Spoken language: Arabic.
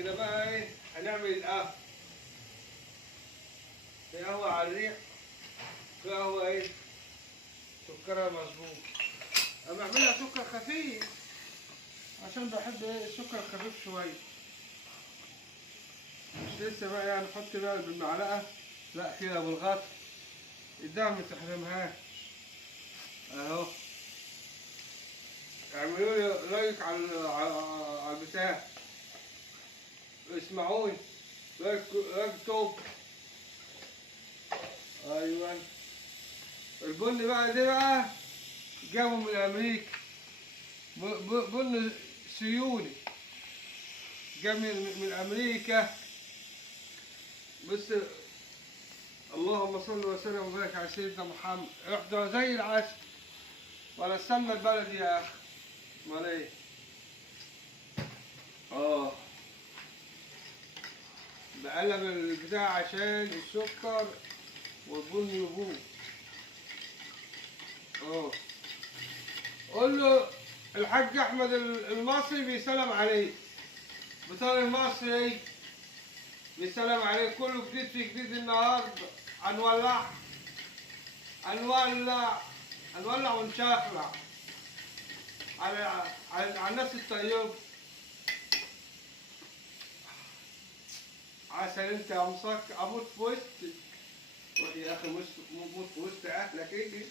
كده بقى ايه هنعمل القهوة. في قهوة على الريق، في قهوة ايه سكرها مظبوط. اما اعملها سكر خفيف عشان بحب ايه السكر الخفيف شوية، مش لسه بقى يعني نحط بقى بالمعلقة، لا كده بالغطا. الدعم ما تحرمهاش اهو. اعملوا لي لايك على البتاع، اسمعوني، لايك توب. ايوه. البن بقى ده بقى جابه من امريكا، بن سيوني جاب من امريكا. بس اللهم صل وسلم وبارك على سيدنا محمد، يحضر زي العسل ولا السمنه البلدي يا اخي. امال ايه؟ اه بقلب البتاع عشان السكر والبن يبوظ. اه قول له الحاج احمد المصري بيسلم عليك، بطار المصري بيسلم عليك. كله جديد في جديد النهارده. هنولع هنولع هنولع ونشخلع على الناس الطيبة. عسل انت يا مصك، اموت في وسطك. روح يا اخي موت في وسط اهلك اجي.